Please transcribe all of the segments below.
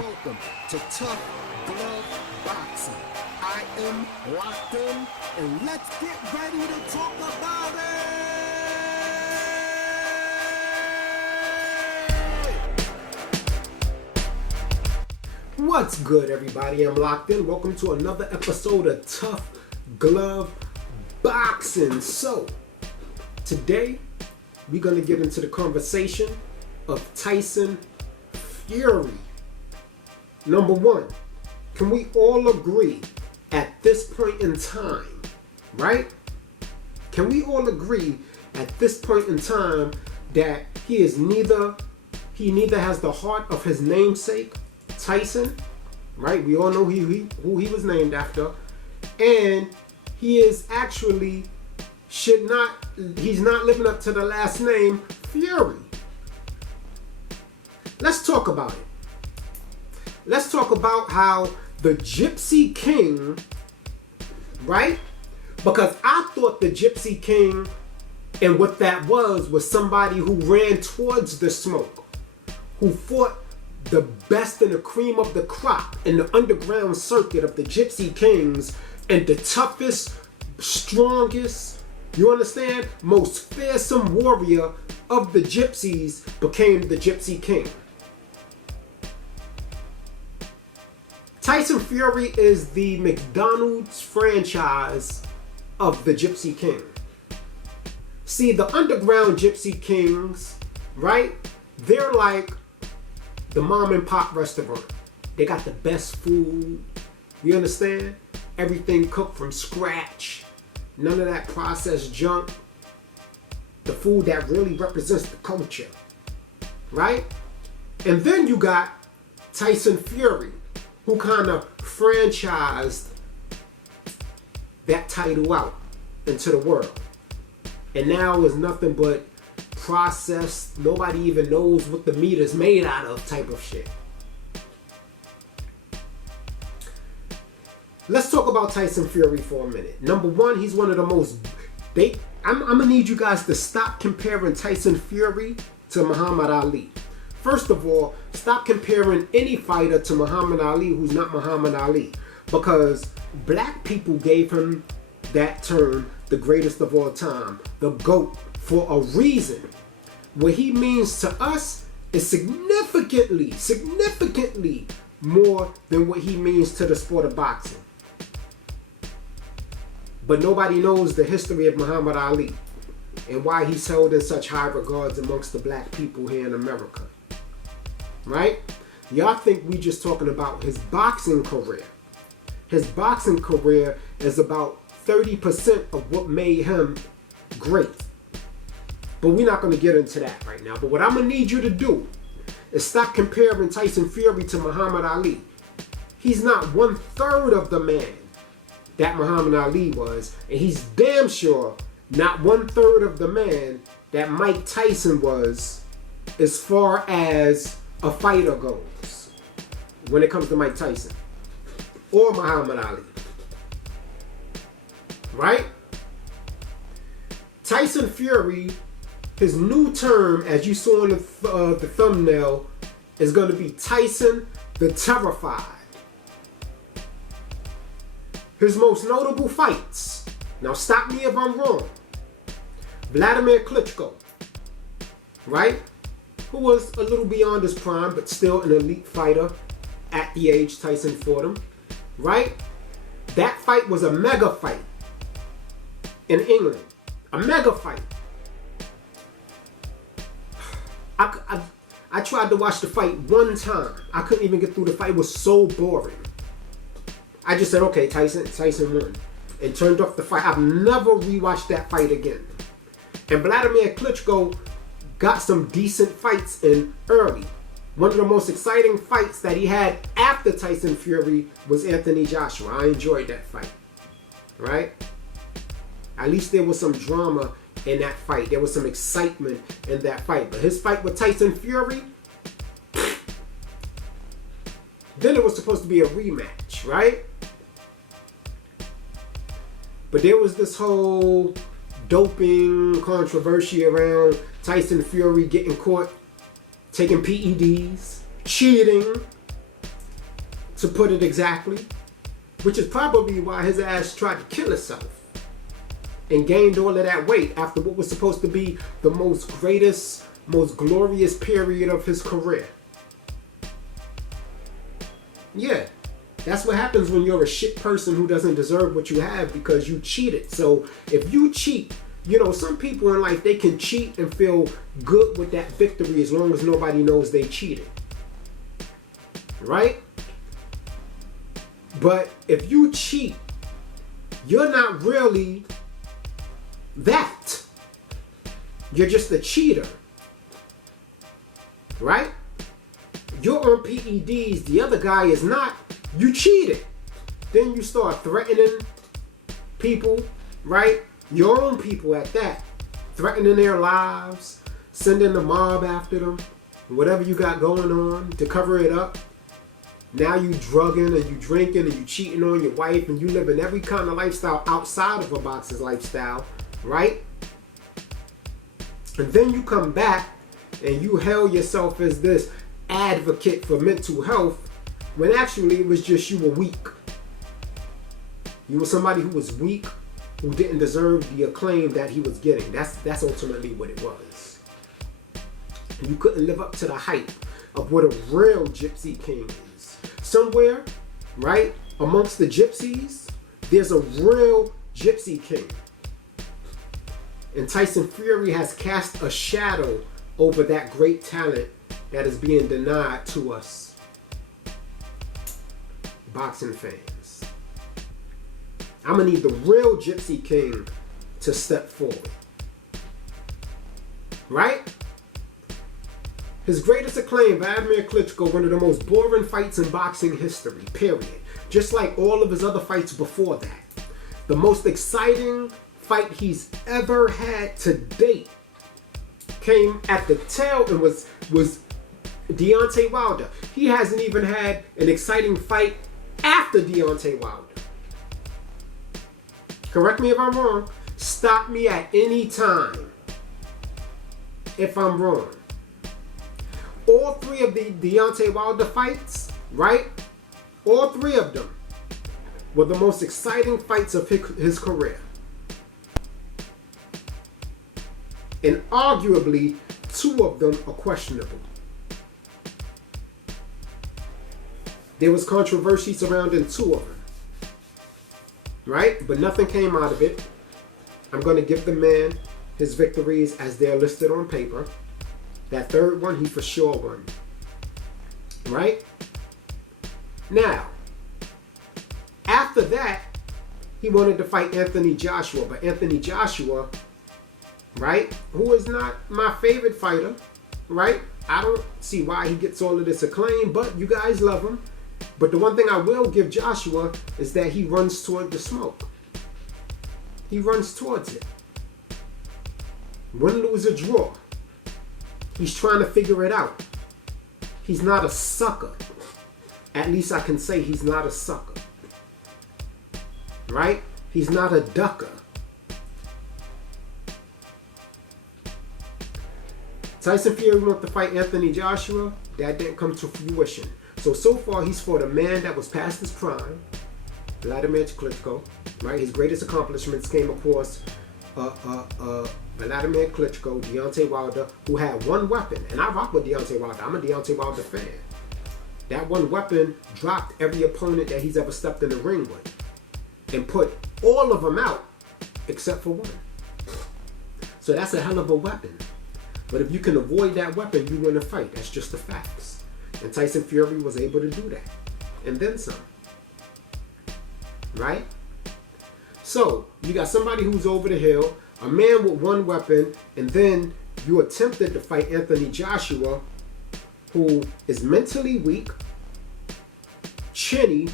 Welcome to Tough Glove Boxing. I am locked in, and let's get ready to talk about it! What's good, everybody? I'm locked in. Welcome to another episode of Tough Glove Boxing. So, today, we're going to get into the conversation of Tyson Fury. Number one, can we all agree at this point in time, right? Can we all agree at this point in time that he neither has the heart of his namesake, Tyson, right? We all know who he was named after, and he is actually he's not living up to the last name, Fury. Let's talk about it. Let's talk about how the Gypsy King, right? Because I thought the Gypsy King and what that was somebody who ran towards the smoke, who fought the best and the cream of the crop in the underground circuit of the Gypsy Kings, and the toughest, strongest, you understand, most fearsome warrior of the Gypsies became the Gypsy King. Tyson Fury is the McDonald's franchise of the Gypsy King. See, the underground Gypsy Kings, right? They're like the mom and pop restaurant. They got the best food. You understand? Everything cooked from scratch. None of that processed junk. The food that really represents the culture, right? And then you got Tyson Fury, who kind of franchised that title out into the world. And now is nothing but processed, nobody even knows what the meat is made out of type of shit. Let's talk about Tyson Fury for a minute. Number one, he's one of the most... I'm going to need you guys to stop comparing Tyson Fury to Muhammad Ali. First of all, stop comparing any fighter to Muhammad Ali who's not Muhammad Ali, because black people gave him that term, the greatest of all time, the GOAT, for a reason. What he means to us is significantly more than what he means to the sport of boxing. But nobody knows the history of Muhammad Ali and why he's held in such high regards amongst the black people here in America. Right? Y'all think we just talking about his boxing career. His boxing career is about 30% of what made him great. But we're not going to get into that right now. But what I'm going to need you to do is stop comparing Tyson Fury to Muhammad Ali. He's not 1/3 of the man that Muhammad Ali was. And he's damn sure not 1/3 of the man that Mike Tyson was, as far as a fighter goes, when it comes to Mike Tyson or Muhammad Ali. Right? Tyson Fury, his new term, as you saw in the thumbnail, is going to be Tyson the Terrified. His most notable fights, now stop me if I'm wrong, Vladimir Klitschko, right? Who was a little beyond his prime, but still an elite fighter at the age Tyson fought him, right? That fight was a mega fight in England. A mega fight. I tried to watch the fight one time. I couldn't even get through the fight. It was so boring. I just said, okay, Tyson won, and turned off the fight. I've never rewatched that fight again. And Vladimir Klitschko got some decent fights in early. One of the most exciting fights that he had after Tyson Fury was Anthony Joshua. I enjoyed that fight, right? At least there was some drama in that fight. There was some excitement in that fight. But his fight with Tyson Fury, then it was supposed to be a rematch, right? But there was this whole doping controversy around Tyson Fury getting caught taking PEDs, cheating, to put it exactly, which is probably why his ass tried to kill himself and gained all of that weight after what was supposed to be the most greatest, most glorious period of his career. Yeah, that's what happens when you're a shit person who doesn't deserve what you have because you cheated. So if you cheat, you know, some people in life, they can cheat and feel good with that victory as long as nobody knows they cheated. Right? But if you cheat, you're not really that. You're just a cheater. Right? You're on PEDs, the other guy is not. You cheated. Then you start threatening people, right? Your own people at that. Threatening their lives, sending the mob after them, whatever you got going on to cover it up. Now you drugging and you drinking and you cheating on your wife and you living every kind of lifestyle outside of a boxer's lifestyle, right? And then you come back and you hail yourself as this advocate for mental health when actually it was just you were weak. You were somebody who was weak, who didn't deserve the acclaim that he was getting. That's ultimately what it was. And you couldn't live up to the hype of what a real Gypsy King is. Somewhere, right, amongst the gypsies, there's a real Gypsy King. And Tyson Fury has cast a shadow over that great talent that is being denied to us boxing fans. I'm gonna need the real Gypsy King to step forward. Right? His greatest acclaim, Vladimir Klitschko, one of the most boring fights in boxing history, period. Just like all of his other fights before that. The most exciting fight he's ever had to date came at the tail and was Deontay Wilder. He hasn't even had an exciting fight after Deontay Wilder. Correct me if I'm wrong. Stop me at any time if I'm wrong. All three of the Deontay Wilder fights, right? All three of them were the most exciting fights of his career. And arguably, two of them are questionable. There was controversy surrounding two of them. Right? But nothing came out of it. I'm going to give the man his victories as they're listed on paper. That third one, he for sure won. Right? Now, after that, he wanted to fight Anthony Joshua. But Anthony Joshua, right, who is not my favorite fighter, right? I don't see why he gets all of this acclaim, but you guys love him. But the one thing I will give Joshua is that he runs toward the smoke. He runs towards it. Win, lose, or draw. He's trying to figure it out. He's not a sucker. At least I can say he's not a sucker. Right? He's not a ducker. Tyson Fury wanted to fight Anthony Joshua. That didn't come to fruition. So far he's fought a man that was past his prime, Vladimir Klitschko, right? His greatest accomplishments came across Vladimir Klitschko, Deontay Wilder, who had one weapon. And I rock with Deontay Wilder. I'm a Deontay Wilder fan. That one weapon dropped every opponent that he's ever stepped in the ring with and put all of them out except for one. So that's a hell of a weapon. But if you can avoid that weapon, you win a fight. That's just the facts. And Tyson Fury was able to do that. And then some. Right? So, you got somebody who's over the hill, a man with one weapon, and then you attempted to fight Anthony Joshua, who is mentally weak, chinny,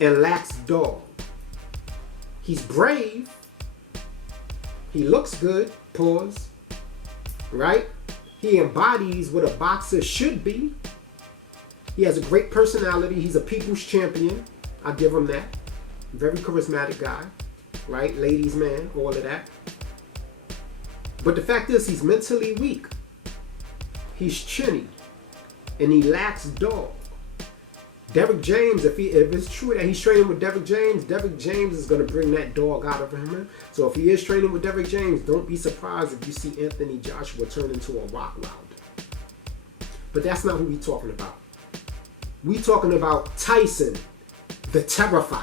and lacks dog. He's brave. He looks good. Pause. Right? He embodies what a boxer should be. He has a great personality. He's a people's champion. I give him that. Very charismatic guy. Right? Ladies' man. All of that. But the fact is, he's mentally weak. He's chinny. And he lacks dog. Derrick James, if it's true that he's training with Derrick James is going to bring that dog out of him. So if he is training with Derrick James, don't be surprised if you see Anthony Joshua turn into a rock louder. But that's not who we talking about. We talking about Tyson, the Terrified.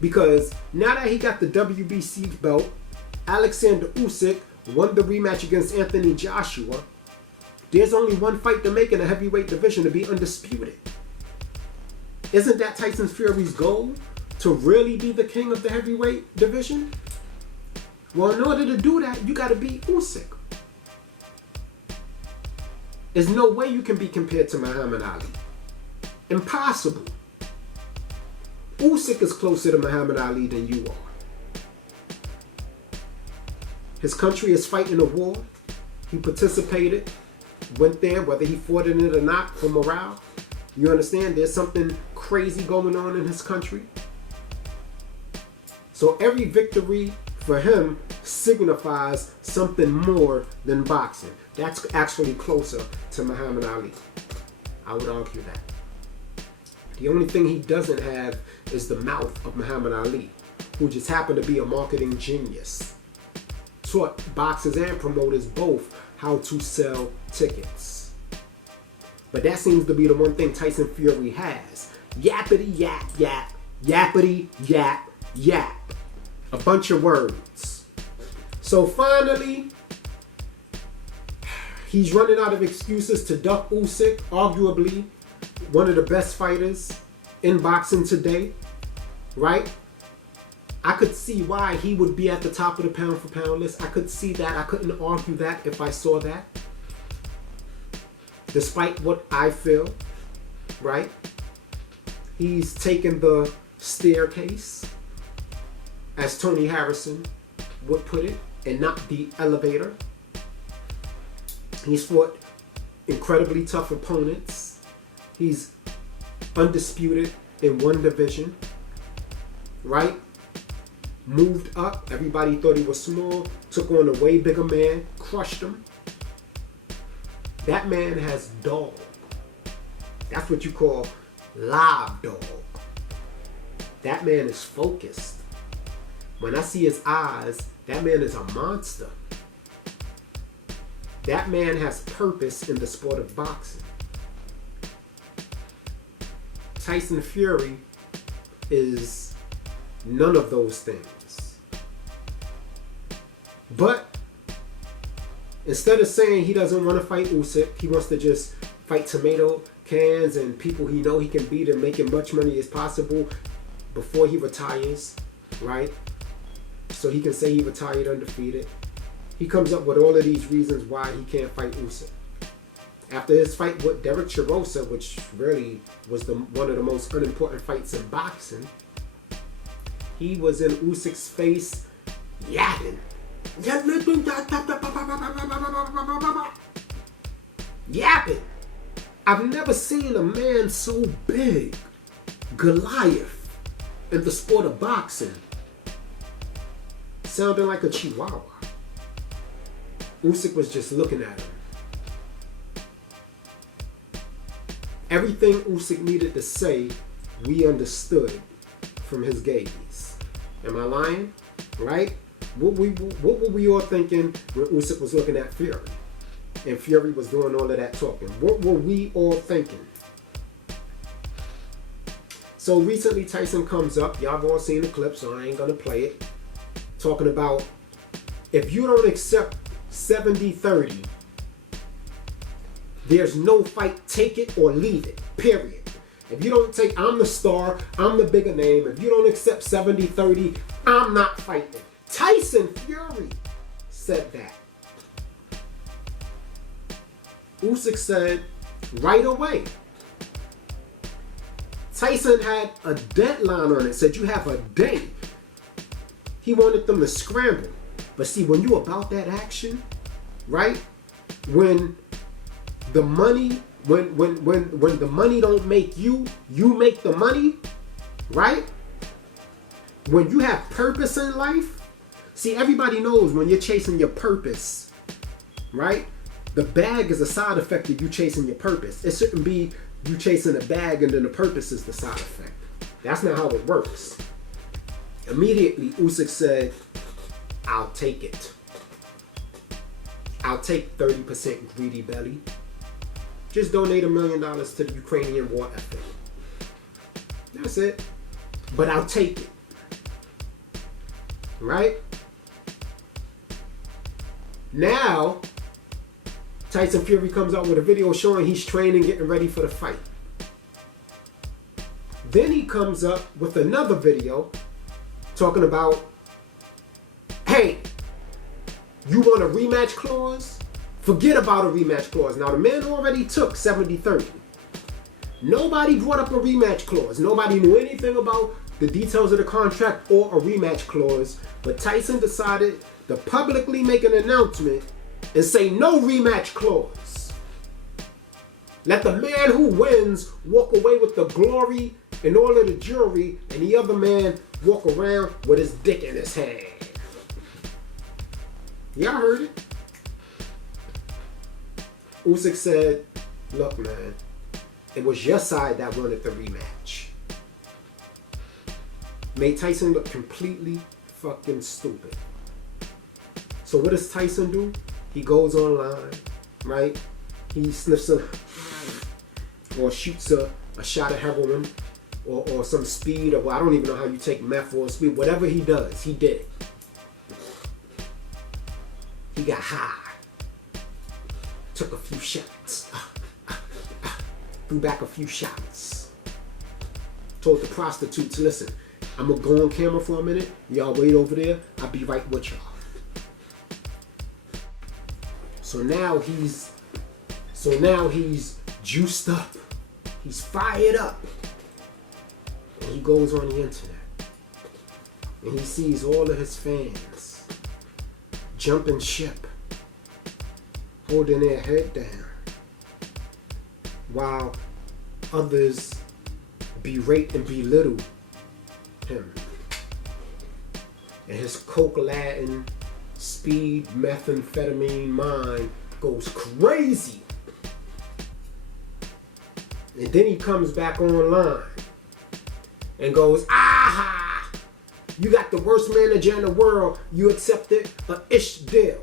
Because now that he got the WBC belt, Oleksandr Usyk won the rematch against Anthony Joshua. There's only one fight to make in the heavyweight division to be undisputed. Isn't that Tyson Fury's goal? To really be the king of the heavyweight division? Well, in order to do that, you got to beat Usyk. There's no way you can be compared to Muhammad Ali. Impossible. Usyk is closer to Muhammad Ali than you are. His country is fighting a war. He participated. Went there, whether he fought in it or not, for morale. You understand? There's something crazy going on in his country. So every victory for him signifies something more than boxing. That's actually closer to Muhammad Ali. I would argue that. The only thing he doesn't have is the mouth of Muhammad Ali, who just happened to be a marketing genius. Taught boxers and promoters both how to sell tickets. But that seems to be the one thing Tyson Fury has. Yappity yap yap, yappity yap yap. A bunch of words. So finally, he's running out of excuses to duck Usyk, arguably one of the best fighters in boxing today, right? I could see why he would be at the top of the pound for pound list. I could see that. I couldn't argue that if I saw that. Despite what I feel, right? He's taken the staircase, as Tony Harrison would put it, and not the elevator. He's fought incredibly tough opponents. He's undisputed in one division, right? Moved up. Everybody thought he was small. Took on a way bigger man. Crushed him. That man has dog. That's what you call live dog. That man is focused. When I see his eyes, that man is a monster. That man has purpose in the sport of boxing. Tyson Fury is none of those things. But instead of saying he doesn't want to fight Usyk, he wants to just fight tomato cans and people he know he can beat and make as much money as possible before he retires, right? So he can say he retired undefeated. He comes up with all of these reasons why he can't fight Usyk. After his fight with Derek Chirosa, which really was one of the most unimportant fights in boxing, he was in Usyk's face yapping. Yapping. I've never seen a man so big, Goliath, in the sport of boxing, sounding like a chihuahua. Usyk was just looking at him. Everything Usyk needed to say, we understood from his gaze. Am I lying? Right? What were we all thinking when Usyk was looking at Fury? And Fury was doing all of that talking. What were we all thinking? So recently Tyson comes up. Y'all have all seen the clip, so I ain't going to play it. Talking about, if you don't accept 70-30, there's no fight, take it or leave it, period. If you don't take, I'm the star, I'm the bigger name. If you don't accept 70-30, I'm not fighting. Tyson Fury said that. Usyk said right away. Tyson had a deadline on it, said you have a day. He wanted them to scramble. But see, when you about that action, right? When the money, when the money don't make you, you make the money, right? When you have purpose in life, see, everybody knows when you're chasing your purpose, right? The bag is a side effect of you chasing your purpose. It shouldn't be you chasing a bag and then the purpose is the side effect. That's not how it works. Immediately, Usyk said, I'll take it. I'll take 30% greedy belly. Just donate $1 million to the Ukrainian war effort. That's it. But I'll take it. Right? Now, Tyson Fury comes out with a video showing he's training, getting ready for the fight. Then he comes up with another video talking about, hey, you want a rematch clause? Forget about a rematch clause. Now, the man already took 70-30. Nobody brought up a rematch clause. Nobody knew anything about the details of the contract or a rematch clause. But Tyson decided to publicly make an announcement and say no rematch clause. Let the man who wins walk away with the glory and all of the jewelry, and the other man walk around with his dick in his hand. Y'all heard it. Usyk said, look, man, it was your side that wanted the rematch. Made Tyson look completely fucking stupid. So what does Tyson do? He goes online, right? He sniffs or shoots a shot of heroin or some speed, or I don't even know how you take meth or speed. Whatever he does, he did it. He got high. Took a few shots. Threw back a few shots. Told the prostitutes, listen, I'm gonna go on camera for a minute. Y'all wait over there. I'll be right with y'all. So now he's juiced up. He's fired up. And he goes on the internet. And he sees all of his fans jumping ship, holding their head down, while others berate and belittle him. And his coke-laden, speed, methamphetamine mind goes crazy. And then he comes back online and goes, aha! You got the worst manager in the world. You accepted a ish deal.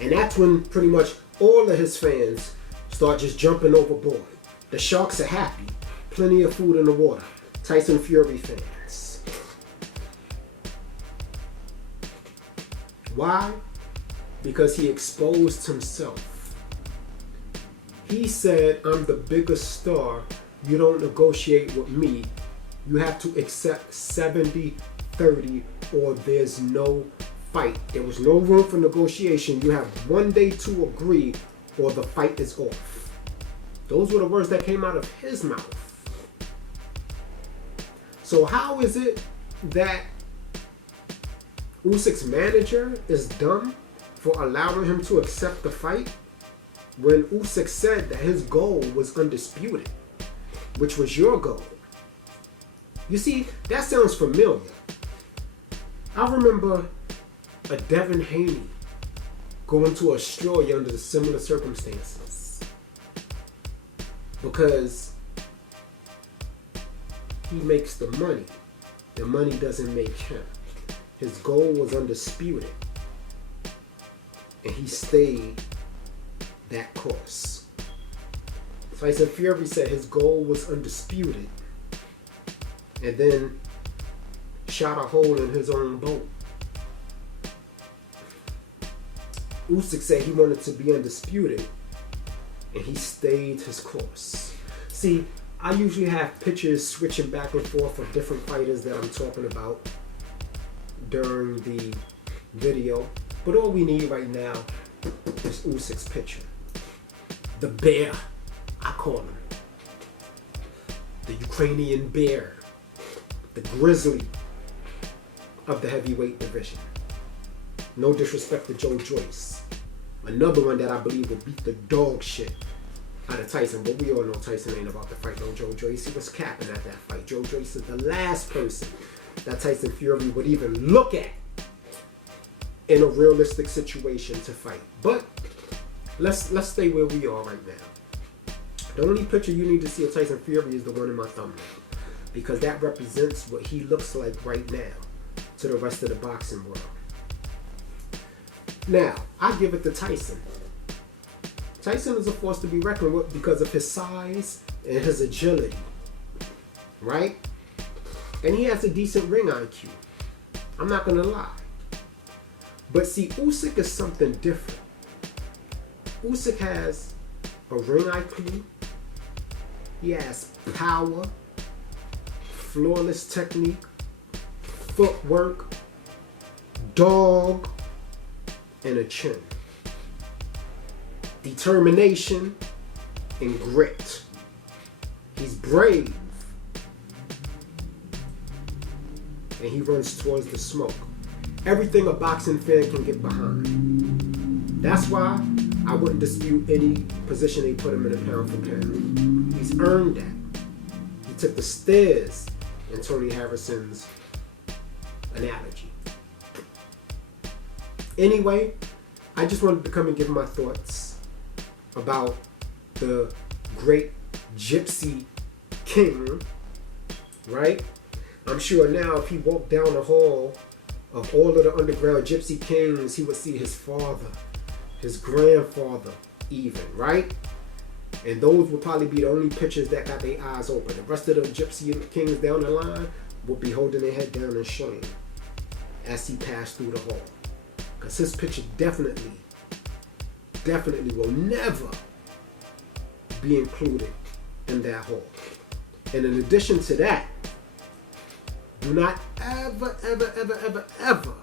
And that's when pretty much all of his fans start just jumping overboard. The sharks are happy. Plenty of food in the water. Tyson Fury fans. Why? Because he exposed himself. He said, I'm the biggest star. You don't negotiate with me. You have to accept 70-30 or there's no fight. There was no room for negotiation. You have 1 day to agree or the fight is off. Those were the words that came out of his mouth. So how is it that Usyk's manager is dumb for allowing him to accept the fight when Usyk said that his goal was undisputed, which was your goal? You see, that sounds familiar. I remember a Devin Haney going to Australia under the similar circumstances because he makes the money doesn't make him. His goal was undisputed and he stayed that course. Tyson Fury said his goal was undisputed and then shot a hole in his own boat. Usyk said he wanted to be undisputed and he stayed his course. See, I usually have pictures switching back and forth of different fighters that I'm talking about during the video, but all we need right now is Usyk's picture. The bear, I call him. The Ukrainian bear. The grizzly of the heavyweight division. No disrespect to Joe Joyce. Another one that I believe would beat the dog shit out of Tyson, but we all know Tyson ain't about to fight no Joe Joyce. He was capping at that fight. Joe Joyce is the last person that Tyson Fury would even look at in a realistic situation to fight. But let's stay where we are right now. The only picture you need to see of Tyson Fury is the one in my thumbnail, because that represents what he looks like right now to the rest of the boxing world. Now, I give it to Tyson. Tyson is a force to be reckoned with because of his size and his agility, right? And he has a decent ring IQ. I'm not gonna lie. But see, Usyk is something different. Usyk has a ring IQ. He has power, flawless technique, footwork, dog, and a chin. Determination and grit. He's brave. And he runs towards the smoke. Everything a boxing fan can get behind. That's why I wouldn't dispute any position they put him in a pound for pound. He's earned that. He took the stairs in Tony Harrison's analogy. Anyway, I just wanted to come and give my thoughts about the great Gypsy King, right? I'm sure now if he walked down the hall of all of the underground Gypsy Kings, he would see his father, his grandfather even, right? And those would probably be the only pictures that got their eyes open. The rest of the Gypsy Kings down the line would be holding their head down in shame as he passed through the hall. Because his picture definitely will never be included in that hall. And in addition to that, do not ever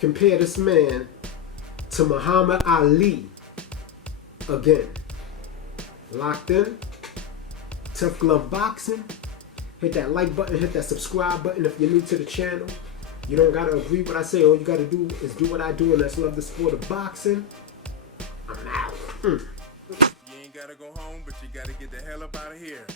compare this man to Muhammad Ali again. Locked in, Tough Glove Boxing. Hit that like button, hit that subscribe button if you're new to the channel. You don't gotta agree with what I say. All you gotta do is do what I do, and that's love the sport of boxing. I'm out. You ain't gotta go home, but you gotta get the hell up out of here.